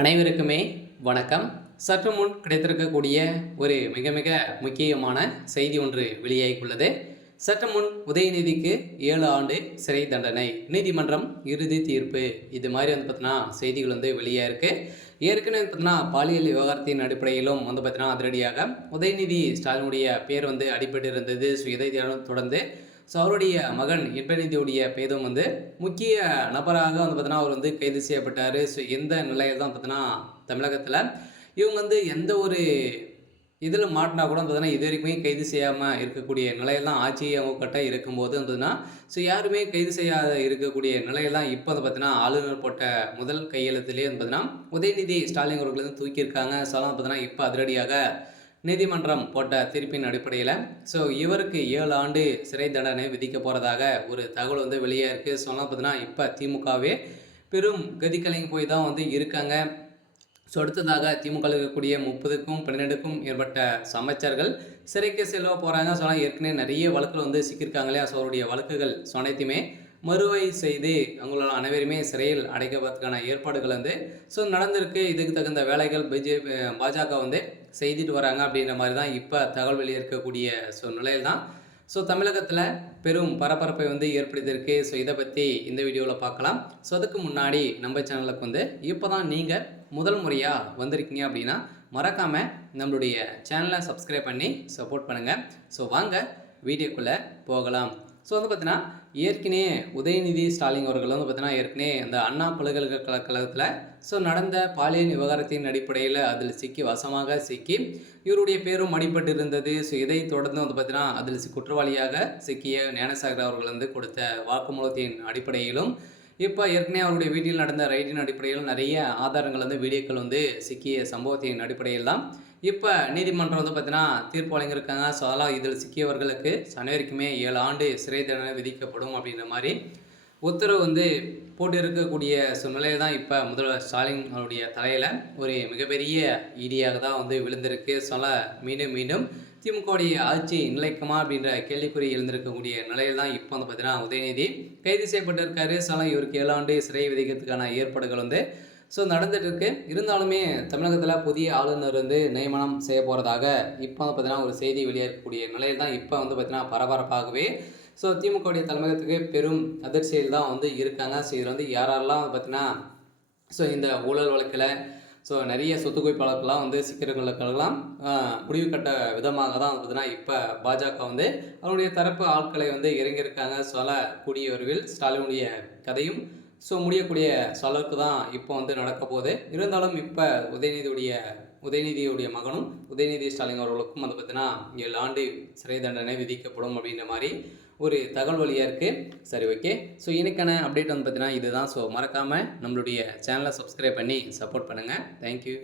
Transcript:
அனைவருக்குமே வணக்கம். சற்று முன் கிடைத்திருக்கக்கூடிய ஒரு மிக மிக முக்கியமான செய்தி ஒன்று வெளியாகியுள்ளது. சற்று முன் உதயநிதிக்கு 7 ஆண்டு சிறை தண்டனை, நீதிமன்றம் இறுதி தீர்ப்பு. இது மாதிரி பார்த்தீங்கன்னா செய்திகள் வெளியாயிருக்கு. ஏற்கனவே பார்த்தீங்கன்னா பாலியல் விவகாரத்தின் அடிப்படையிலும் பார்த்தீங்கன்னா அதிரடியாக உதயநிதி ஸ்டாலினுடைய பேர் அடிபட்டு இருந்தது. ஸோ இதை தொடர்ந்து அவருடைய மகன் இன்பநிதியுடைய பேதும் முக்கிய நபராக பார்த்தீங்கன்னா அவர் கைது செய்யப்பட்டார். ஸோ எந்த நிலையில் தான் பார்த்தீங்கன்னா தமிழகத்தில் இவங்க எந்த ஒரு இதில் மாட்டினா கூட பார்த்தீங்கன்னா இது வரைக்குமே கைது செய்யாமல் இருக்கக்கூடிய நிலையில் தான் ஆட்சி அவங்கக்கிட்ட இருக்கும்போது பார்த்தீங்கன்னா ஸோ யாருமே கைது செய்யாத இருக்கக்கூடிய நிலையில் தான் இப்போ பார்த்தீங்கன்னா ஆளுநர் போட்ட முதல் கையெழுத்துலேயே பார்த்தீங்கன்னா உதயநிதி ஸ்டாலின் அவர்கள் தூக்கியிருக்காங்க. ஸோ பார்த்தீங்கன்னா இப்போ அதிரடியாக நீதிமன்றம் போட்ட தீர்ப்பின் அடிப்படையில் ஸோ இவருக்கு 7 ஆண்டு சிறை தண்டனை விதிக்க போகிறதாக ஒரு தகவல் வெளியே இருக்குது. சொன்னால் பார்த்தீங்கன்னா இப்போ திமுகவே பெரும் கதிக்கலைங்க போய் தான் இருக்காங்க. ஸோ அடுத்ததாக திமுக இருக்கக்கூடிய 30க்கும் 12க்கும் மேற்பட்ட அமைச்சர்கள் சிறைக்கு செல்ல போகிறாங்க. சொன்னால் ஏற்கனவே நிறைய வழக்குகள் சிக்கியிருக்காங்களே. ஸோ அவருடைய வழக்குகள் அனைத்துமே மறுவை செய்து அவங்களோட அனைவருமே சிறையில் அடைக்கப்படுறதுக்கான ஏற்பாடுகள் ஸோ நடந்திருக்கு. இதுக்கு தகுந்த வேலைகள் பாஜக செய்துட்டு வராங்க அப்படின்ற மாதிரி தான் இப்போ தகவல் வெளியிருக்கக்கூடிய நிலையில் தான் ஸோ தமிழகத்தில் பெரும் பரபரப்பை ஏற்படுத்தியிருக்கு. ஸோ இதை பற்றி இந்த வீடியோவில் பார்க்கலாம். ஸோ அதுக்கு முன்னாடி நம்ம சேனலுக்கு இப்போ தான் நீங்கள் முதல் முறையாக வந்திருக்கீங்க அப்படின்னா மறக்காமல் நம்மளுடைய சேனலை சப்ஸ்கிரைப் பண்ணி சப்போர்ட் பண்ணுங்கள். ஸோ வாங்க வீடியோக்குள்ளே போகலாம். ஸோ பார்த்தீங்கன்னா ஏற்கனவே உதயநிதி ஸ்டாலின் அவர்கள் பார்த்தீங்கன்னா ஏற்கனவே அந்த அண்ணா பல்கலைக்கழகத்தில் ஸோ நடந்த பாலியல் விவகாரத்தின் அடிப்படையில் அதில் வசமாக சிக்கி இவருடைய பேரும் அடிபட்டு இருந்தது. ஸோ இதை தொடர்ந்து பார்த்தீங்கன்னா அதில் குற்றவாளியாக சிக்கிய ஞானசாகர் அவர்கள் கொடுத்த வாக்குமூலத்தின் அடிப்படையிலும் இப்போ ஏற்கனவே அவருடைய வீட்டில் நடந்த ரைடின் அடிப்படையில் நிறைய ஆதாரங்கள் வீடியோக்கள் சிக்கிய சம்பவத்தின் அடிப்படையில் தான் இப்போ நீதிமன்றம் பார்த்தீங்கன்னா தீர்ப்பு வழங்கியிருக்காங்க. ஸோ அதெல்லாம் இதில் சிக்கியவர்களுக்கு அனைவருக்குமே 7 ஆண்டு சிறை தண்டனை விதிக்கப்படும் அப்படின்ற மாதிரி உத்தரவு போட்டு இருக்கக்கூடிய சூழ்நிலையில் தான் இப்போ முதல்வர் ஸ்டாலின் அவருடைய தலையில் ஒரு மிகப்பெரிய ஈடியாக தான் விழுந்திருக்கு. சொல்ல மீண்டும் மீண்டும் திமுகவுடைய ஆட்சி நிலைக்குமா அப்படின்ற கேள்விக்குறி எழுந்திருக்கக்கூடிய நிலையில் தான் இப்போ பார்த்தீங்கன்னா உதயநிதி கைது செய்யப்பட்டிருக்காரு. சொல்ல இவருக்கு 7 ஆண்டு சிறை விதிக்கிறதுக்கான ஏற்பாடுகள் ஸோ நடந்துட்டு இருக்கு. இருந்தாலுமே தமிழகத்தில் புதிய ஆளுநர் நியமனம் செய்ய போகிறதாக இப்போ பார்த்தீங்கன்னா ஒரு செய்தி வெளியேறக்கூடிய நிலையில் தான் இப்போ பார்த்தீங்கன்னா பரபரப்பாகவே ஸோ திமுகவுடைய தலைமையகத்துக்கு பெரும் அதிர்ச்சியில் தான் இருக்காங்க. ஸோ இதில் யாரெல்லாம் பார்த்தீங்கன்னா ஸோ இந்த ஊழல் வழக்கில் ஸோ நிறைய சொத்து குவிப்பாளர்கள்லாம் சிக்கிறவங்களுக்கெல்லாம் முடிவு கட்ட விதமாக தான் பார்த்தீங்கன்னா இப்போ பாஜக அவருடைய தரப்பு ஆட்களை இறங்கியிருக்காங்க. சொல்ல கூடிய விரைவில் ஸ்டாலினுடைய கதையும் ஸோ முடியக்கூடிய அளவுக்கு தான் இப்போ நடக்க போகுது. இருந்தாலும் இப்போ உதயநிதியுடைய மகனும் உதயநிதி ஸ்டாலின் அவர்களுக்கும் பார்த்தீங்கன்னா 7 ஆண்டு சிறை தண்டனை விதிக்கப்படும் அப்படின்ற மாதிரி ஒரு தகவல் வழியாக இருக்குது. சரி, ஓகே. ஸோ இன்னைக்கான அப்டேட் பார்த்தீங்கன்னா இதுதான். ஸோ மறக்காமல் நம்மளுடைய சேனலை சப்ஸ்கிரைப் பண்ணி சப்போர்ட் பண்ணுங்கள். தேங்க்யூ.